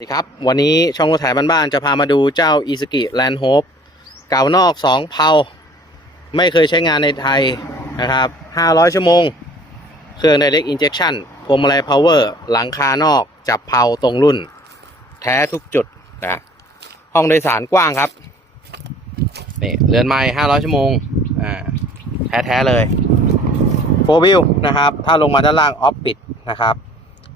สวัสดีครับ วันนี้ช่องรถไถบ้านๆจะพามาดูเจ้า i s u k i Land Hope เก่านอก 2 เพาไม่เคยใช้งานในไทยนะครับ 500 ชั่วโมง เครื่อง Direct Injection พวงมาลัย Power หลังคานอกจับเพาตรงรุ่น แท้ทุกจุดนะห้องโดยสารกว้างครับ นี่เรือนไม้500 ชั่วโมงอ่าแท้ ๆ เลยโฟวิวนะครับ ถ้าลงมาด้านล่างออฟปิดนะครับ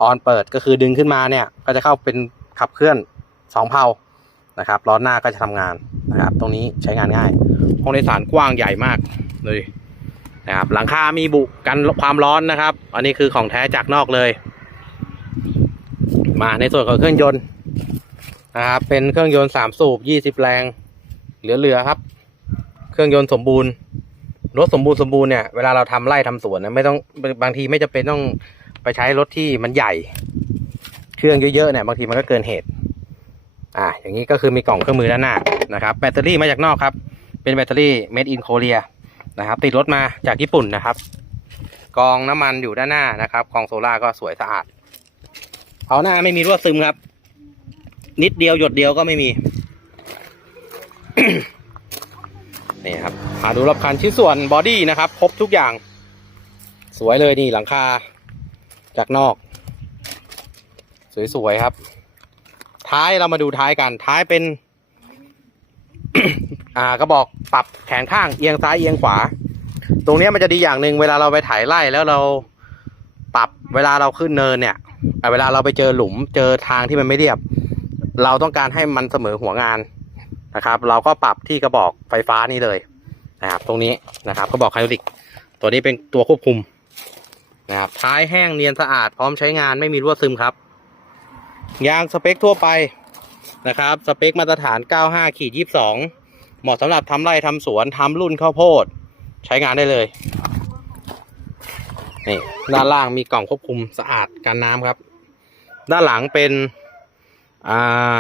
ออนเปิดก็คือดึงขึ้นมาเนี่ย ก็จะเข้าเป็น ขับเคลื่อนสองเพานะครับล้อหน้าก็จะทำงานนะครับ ตรงนี้ใช้งานง่าย ห้องโดยสารกว้างใหญ่มากเลยนะครับ หลังคา มีบุกันความร้อนนะครับ อันนี้คือของแท้จากนอกเลย มาในส่วนของเครื่องยนต์นะครับ เป็นเครื่องยนต์สามสูบยี่สิบแรง เหลือๆครับ เครื่องยนต์สมบูรณ์ รถสมบูรณ์สมบูรณ์เนี่ย เวลาเราทำไร่ทำสวนนะไม่ต้องบางทีไม่จำเป็นต้องไปใช้รถที่มันใหญ่ เครื่องเยอะๆเนี่ยบางทีมันก็เกินเหตุ อ่า อย่างนี้ก็คือมีกล่องเครื่องมือด้านหน้านะครับ แบตเตอรี่มาจากนอกครับ เป็นแบตเตอรี่ made in Korea นะครับ ติดรถมาจากญี่ปุ่นนะครับ กองน้ำมันอยู่ด้านหน้านะครับกองโซล่าก็สวยสะอาดเอาหน้าไม่มีรั่วซึมครับ นิดเดียวหยดเดียวก็ไม่มีนี่ครับมาดูรอบคันชิ้นส่วนบอดี้นะครับ ครบทุกอย่าง สวยเลยนี่หลังคาจากนอก สวยๆครับ ท้ายเรามาดูท้ายกัน ท้ายเป็น อ่ากระบอกปรับแขนข้างเอียงซ้ายเอียงขวา ตรงนี้มันจะดีอย่างหนึ่งเวลาเราไปถ่ายไล่แล้วเราปรับเวลาเราขึ้นเนินเนี่ยอ่เวลาเราไปเจอหลุมเจอทางที่มันไม่เรียบ เราต้องการให้มันเสมอหัวงานนะครับ เราก็ปรับที่กระบอกไฟฟ้านี่เลยนะครับ ตรงนี้นะครับกระบอกไฮดรอลิก ตัวนี้เป็นตัวควบคุมนะครับท้ายแห้งเนียนสะอาดพร้อมใช้งานไม่มีรั่วซึมครับ ยางสเปคทั่วไปนะครับสเปคมาตรฐาน 95ขีด22 เหมาะสำหรับทำไร่ทำสวนทำรุ่นข้าวโพด ใช้งานได้เลยนี่ด้านล่างมีกล่องควบคุมสะอาดกันน้ำครับ ด้านหลังเป็นอ่า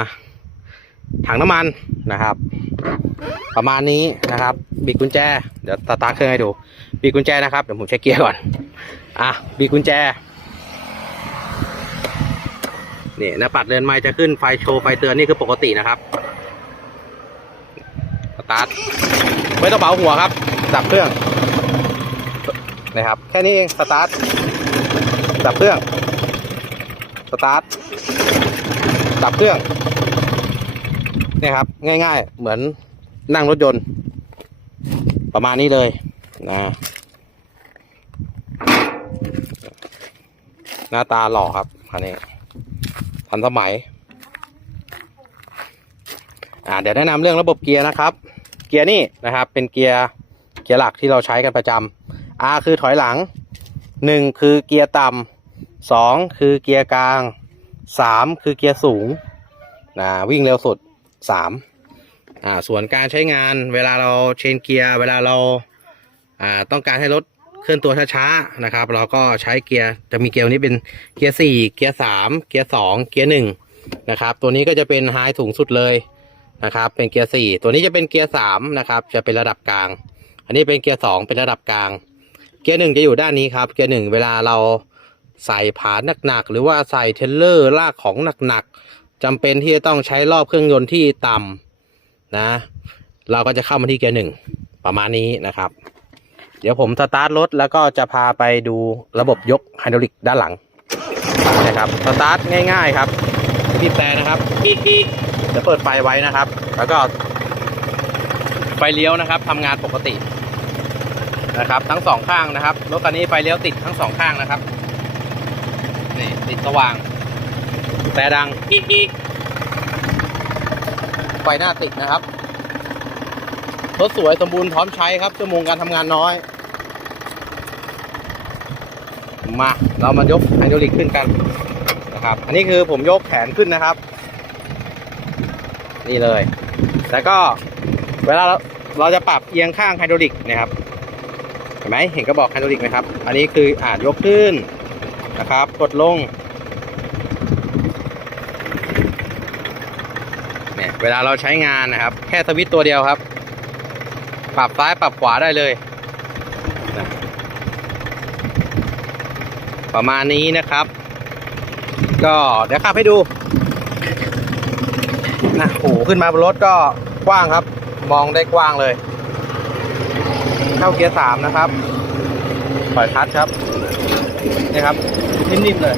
ถังน้ำมันนะครับ ประมาณนี้นะครับบิดกุญแจ เดี๋ยวสตาร์ทเครื่องให้ดูบิดกุญแจนะครับเดี๋ยวผมเช็คเกียร์ก่อนอะบีกุญแจ นี่หน้าปัดเรือนไม้จะขึ้นไฟโชว์ไฟเตือนนี่คือปกตินะครับสตาร์ทไม่ต้องเบาหัวครับ ดับเครื่องนะครับ แค่นี้เองสตาร์ทดับเครื่องสตาร์ทดับเครื่องนี่ครับ ง่ายๆ เหมือนนั่งรถยนต์ ประมาณนี้เลยนะหน้าตาหล่อครับคันนี้ ทันสมัย อ่าเดี๋ยวแนะนำเรื่องระบบเกียร์นะครับ เกียร์นี่นะครับ เป็นเกียร์เกียร์หลักที่เราใช้กันประจำ R คือถอยหลังหนึ่งคือเกียร์ต่ำสองคือเกียร์กลางสามคือเกียร์สูงนะวิ่งเร็วสุดสามอ่าส่วนการใช้งานเวลาเราเชนเกียร์เวลาเราอ่าต้องการให้รถ เคลื่อนตัวช้าๆนะครับ เราก็ใช้เกียร์จะมีเกียร์นี้เป็นเกียร์สี่เกียร์สามเกียร์สองเกียร์หนึ่งนะครับตัวนี้ก็จะเป็นไฮสูงสุดเลยนะครับ เป็นเกียร์สี่ตัวนี้จะเป็นเกียร์สามนะครับจะเป็นระดับกลาง อันนี้เป็นเกียร์สองเป็นระดับกลาง เกียร์หนึ่งจะอยู่ด้านนี้ครับ เกียร์หนึ่งเวลาเราใส่ผานหนักๆหรือว่าใส่เทลเลอร์ลากของหนักๆจำเป็นที่จะต้องใช้รอบเครื่องยนต์ที่ต่ำนะ เราก็จะเข้ามาที่เกียร์หนึ่งประมาณนี้นะครับ เดี๋ยวผมสตาร์ทรถแล้วก็จะพาไปดูระบบยกไฮดรอลิกด้านหลังนะครับสตาร์ทง่าย ๆครับบีบแต่นะครับจะเปิดไฟไว้นะครับ แล้วก็ ไฟเลี้ยวนะครับทำงานปกตินะครับ ทั้งสองข้างนะครับรถคันนี้ไฟเลี้ยวติดทั้งสองข้างนะครับนี่ติดสว่าง แต่ดังไฟหน้าติดนะครับรถสวยสมบูรณ์พร้อมใช้ครับชั่วโมงการทำงานน้อย มาเรามายกไฮดรอลิกขึ้นกันนะครับ อันนี้คือผมยกแขนขึ้นนะครับ นี่เลย แล้วก็เวลาเราเราจะปรับเอียงข้างไฮดรอลิกนะครับ เห็นไหมเห็นกระบอกไฮดรอลิกไหมครับ อันนี้คืออ่านยกขึ้นนะครับ กดลงเนี่ยเวลาเราใช้งานนะครับ แค่สวิตช์ตัวเดียวครับ ปรับซ้ายปรับขวาได้เลยนะ ประมาณนี้นะครับ ก็เดี๋ยวขับให้ดูนะโอ้ขึ้นมาบนรถก็กว้างครับ มองได้กว้างเลย เข้าเกียร์สามนะครับ ปล่อยคลัตช์ครับนี่ครับนิ่มๆเลย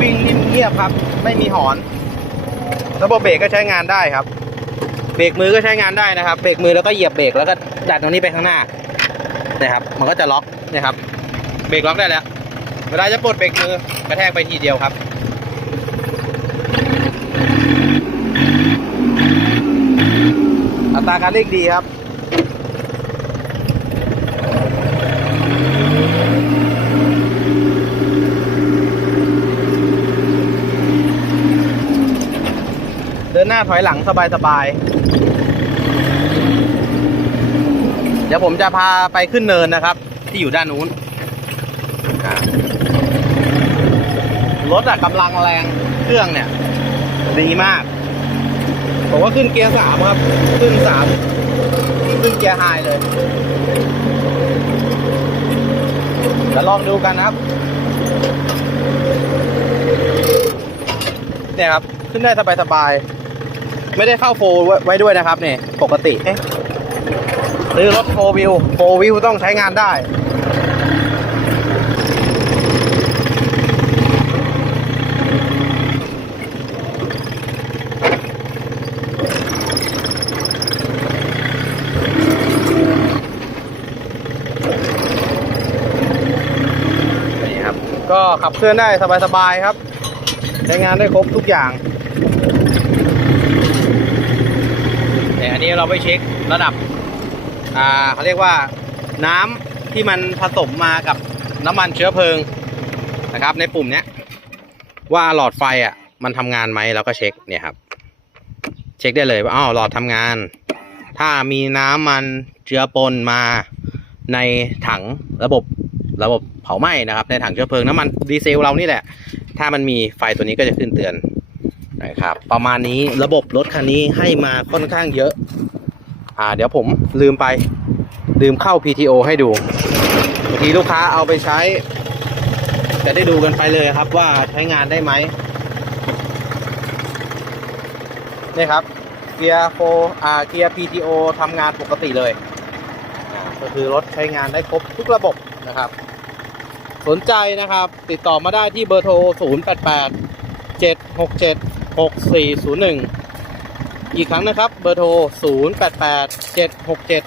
วิ่งนิ่มเงียบครับ ไม่มีหอน ระบบเบรกก็ใช้งานได้ครับ เบรกมือก็ใช้งานได้นะครับ เบรกมือแล้วก็เหยียบเบรกแล้วก็ดันตรงนี้ไปข้างหน้านะครับ มันก็จะล็อกนะครับ เบรกล็อกได้แล้ว เวลาจะปลดเบรกมือกระแทกไปทีเดียวครับอัตราการเร่งดีครับ เดินหน้า ถอยหลังสบายๆ เดี๋ยวผมจะพาไปขึ้นเนินนะครับ ที่อยู่ด้านนู้น รถอะกำลังแรงเครื่องเนี่ย ดีมาก ผมว่าขึ้นเกียร์สามครับ ขึ้นสามขึ้นเกียร์ไฮเลยเดี๋ยวลองดูกันนะครับ เนี่ยครับ ขึ้นได้สบายๆ ไม่ได้เข้าโฟร์ไว้ด้วยนะครับเนี่ยปกติซื้อรถโฟวิวโฟวิวต้องใช้งานได้ นี่ครับ ก็ขับเคลื่อนได้สบายๆครับ ใช้งานได้ครบทุกอย่าง แต่อันนี้เราไปเช็คระดับ อ่าเขาเรียกว่าน้ำที่มันผสมมากับน้ำมันเชื้อเพลิงนะครับ ในปุ่มเนี้ยว่าหลอดไฟอะ มันทำงานไหมเราก็เช็คเนี่ยครับ เช็คได้เลยว่าอ้าวหลอดทำงาน ถ้ามีน้ำมันเชื้อปนมาในถังระบบระบบเผาไหม้นะครับ ในถังเชื้อเพลิงน้ำมันดีเซลเรานี่แหละ ถ้ามันมีไฟตัวนี้ก็จะขึ้นเตือน นะครับ ประมาณนี้ระบบรถคันนี้ให้มาค่อนข้างเยอะ อ่า เดี๋ยวผมลืมไป ลืมเข้า PTO ให้ดูบางทีลูกค้าเอาไปใช้ จะได้ดูกันไปเลยครับว่าใช้งานได้ไหมนี่ครับเกียร์โฟอ่าเกียร์ PTO ทำงานปกติเลย ก็คือรถใช้งานได้ครบทุกระบบนะครับ สนใจนะครับ ติดต่อมาได้ที่เบอร์โทร 0 8 6401 อีกครั้งนะครับ เบอร์โทร 0 8 8 7 6 7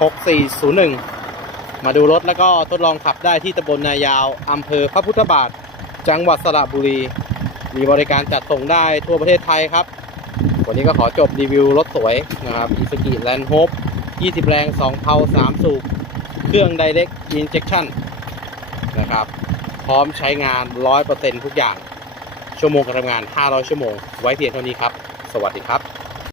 6 4 0 1 มาดูรถแล้วก็ทดลองขับได้ที่ตำบลนายาวอำเภอพระพุทธบาท จังหวัดสระบุรี มีบริการจัดส่งได้ทั่วประเทศไทยครับ วันนี้ก็ขอจบรีวิวรถสวยนะครับ Isuzu Land Hope 20 แรง 2 เพา3 สูบ เครื่อง Direct Injection นะครับ พร้อมใช้งาน 100%ทุกอย่าง ชั่วโมงการทำงาน 500 ชั่วโมง ไว้เพียงเท่านี้ครับ สวัสดีครับ